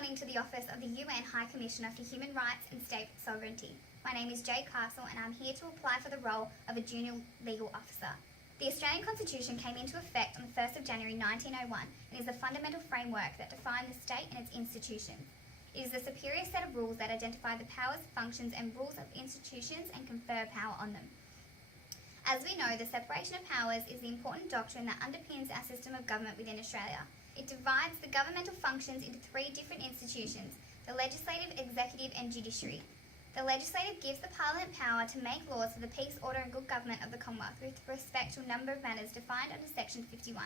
responding to the office of the UN High Commissioner for Human Rights and State Sovereignty. My name is Jade Castle and I'm here to apply for the role of a junior legal officer. The Australian Constitution came into effect on the 1st of January 1901 and is the fundamental framework that defines the state and its institutions. It is a superior set of rules that identify the powers, functions and rules of institutions and confer power on them. As we know, the separation of powers is the important doctrine that underpins our system of government within Australia. It divides the governmental functions into three different institutions: the legislative, executive and judiciary. The legislative gives the Parliament power to make laws for the peace, order and good government of the Commonwealth with respect to a number of matters defined under Section 51.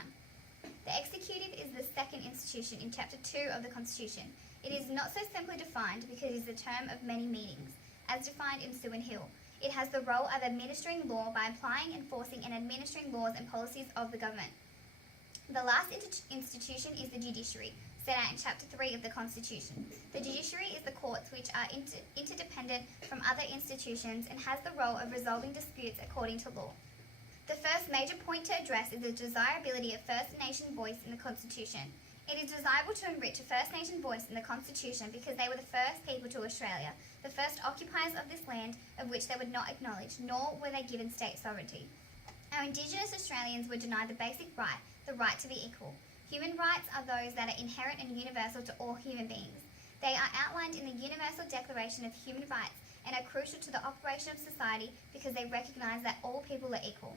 The executive is the second institution in Chapter 2 of the Constitution. It is not so simply defined because it is a term of many meanings, as defined in Sue and Hill. It has the role of administering law by applying, enforcing and administering laws and policies of the government. The last institution is the judiciary, set out in Chapter 3 of the Constitution. The judiciary is the courts which are interdependent from other institutions and has the role of resolving disputes according to law. The first major point to address is the desirability of First Nation voice in the Constitution. It is desirable to enrich a First Nation voice in the Constitution because they were the first people to Australia, the first occupiers of this land of which they would not acknowledge, nor were they given state sovereignty. Our Indigenous Australians were denied the basic right, the right to be equal. Human rights are those that are inherent and universal to all human beings. They are outlined in the Universal Declaration of Human Rights and are crucial to the operation of society because they recognise that all people are equal.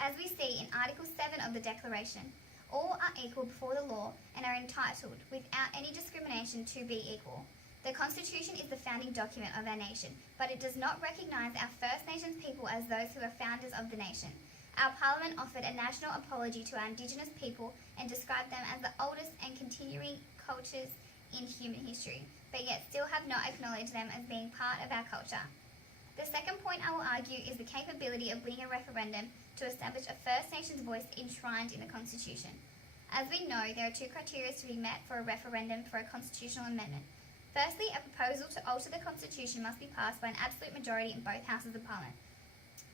As we see in Article 7 of the Declaration, all are equal before the law and are entitled, without any discrimination, to be equal. The Constitution is the founding document of our nation, but it does not recognise our First Nations people as those who are founders of the nation. Our Parliament offered a national apology to our Indigenous people and described them as the oldest and continuing cultures in human history, but yet still have not acknowledged them as being part of our culture. The second point I will argue is the capability of winning a referendum to establish a First Nations voice enshrined in the Constitution. As we know, there are two criteria to be met for a referendum for a constitutional amendment. Firstly, a proposal to alter the Constitution must be passed by an absolute majority in both houses of Parliament.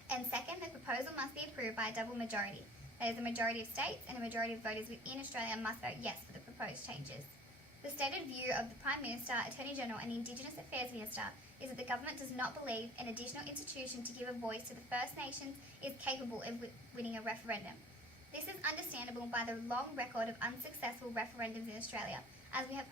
And second, the proposal must be approved by a double majority. That is, a majority of states and a majority of voters within Australia must vote yes for the proposed changes. The stated view of the Prime Minister, Attorney General and the Indigenous Affairs Minister is that the government does not believe an additional institution to give a voice to the First Nations is capable of winning a referendum. This is understandable by the long record of unsuccessful referendums in Australia, as we have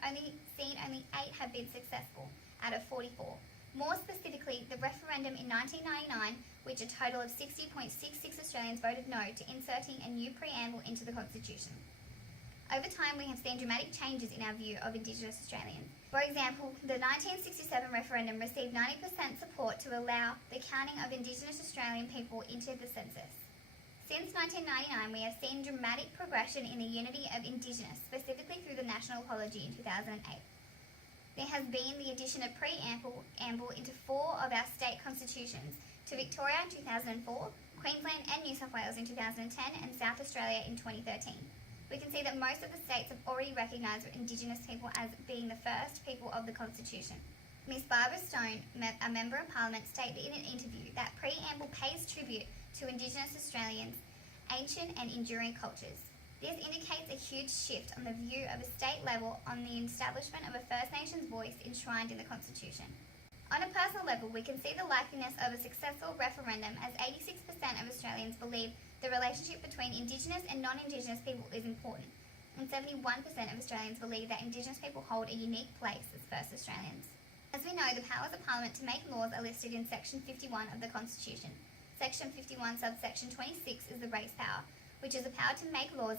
seen only 8 have been successful out of 44. More specifically, the referendum in 1999, which a total of 60.66 Australians voted no to inserting a new preamble into the Constitution. Over time, we have seen dramatic changes in our view of Indigenous Australians. For example, the 1967 referendum received 90% support to allow the counting of Indigenous Australian people into the census. Since 1999, we have seen dramatic progression in the unity of Indigenous, specifically through the National Apology in 2008. There has been the addition of preamble into 4 of our state constitutions, to Victoria in 2004, Queensland and New South Wales in 2010, and South Australia in 2013. We can see that most of the states have already recognised Indigenous people as being the first people of the Constitution. Ms. Barbara Stone, a Member of Parliament, stated in an interview that preamble pays tribute to Indigenous Australians' ancient and enduring cultures. This indicates a huge shift on the view of a state level on the establishment of a First Nations voice enshrined in the Constitution. On a personal level, we can see the likeliness of a successful referendum as 86% of Australians believe the relationship between Indigenous and non-Indigenous people is important, and 71% of Australians believe that Indigenous people hold a unique place as First Australians. As we know, the powers of Parliament to make laws are listed in Section 51 of the Constitution. Section 51 subsection 26 is the race power, which is the power to make laws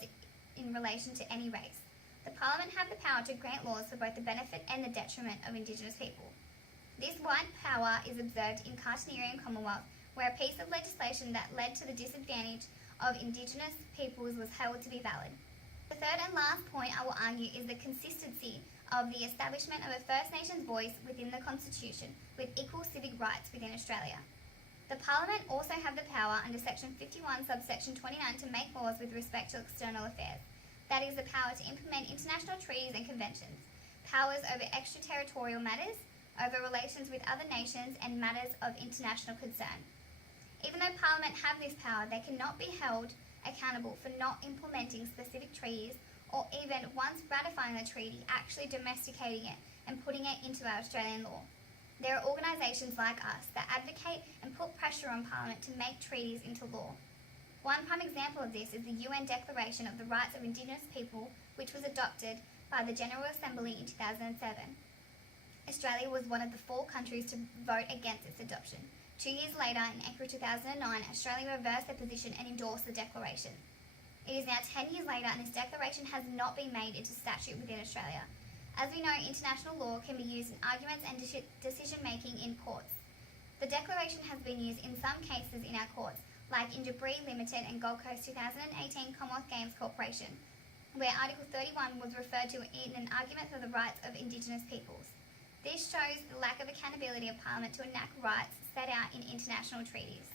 in relation to any race. The Parliament have the power to grant laws for both the benefit and the detriment of Indigenous people. This wide power is observed in Carternarian Commonwealth, where a piece of legislation that led to the disadvantage of Indigenous peoples was held to be valid. The third and last point I will argue is the consistency of the establishment of a First Nations voice within the Constitution with equal civic rights within Australia. The Parliament also have the power under Section 51 subsection 29 to make laws with respect to external affairs. That is the power to implement international treaties and conventions, powers over extraterritorial matters, over relations with other nations and matters of international concern. Even though Parliament have this power, they cannot be held accountable for not implementing specific treaties or even once ratifying the treaty, actually domesticating it and putting it into our Australian law. There are organisations like us that advocate and put pressure on Parliament to make treaties into law. One prime example of this is the UN Declaration of the Rights of Indigenous People, which was adopted by the General Assembly in 2007. Australia was one of the 4 countries to vote against its adoption. 2 years later, in April 2009, Australia reversed their position and endorsed the declaration. It is now 10 years later and this declaration has not been made into statute within Australia. As we know, international law can be used in arguments and decision-making in courts. The declaration has been used in some cases in our courts, like in Debris Limited and Gold Coast 2018 Commonwealth Games Corporation, where Article 31 was referred to in an argument for the rights of Indigenous peoples. This shows the lack of accountability of Parliament to enact rights set out in international treaties.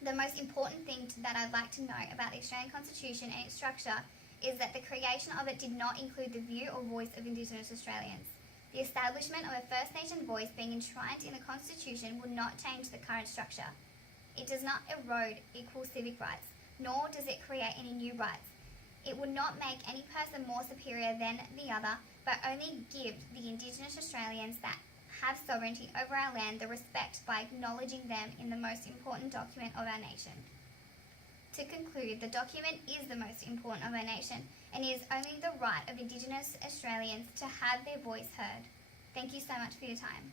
The most important thing that I'd like to know about the Australian Constitution and its structure is that the creation of it did not include the view or voice of Indigenous Australians. The establishment of a First Nation voice being enshrined in the Constitution will not change the current structure. It does not erode equal civic rights, nor does it create any new rights. It would not make any person more superior than the other, but only give the Indigenous Australians that have sovereignty over our land the respect by acknowledging them in the most important document of our nation. To conclude, the document is the most important of our nation and is only the right of Indigenous Australians to have their voice heard. Thank you so much for your time.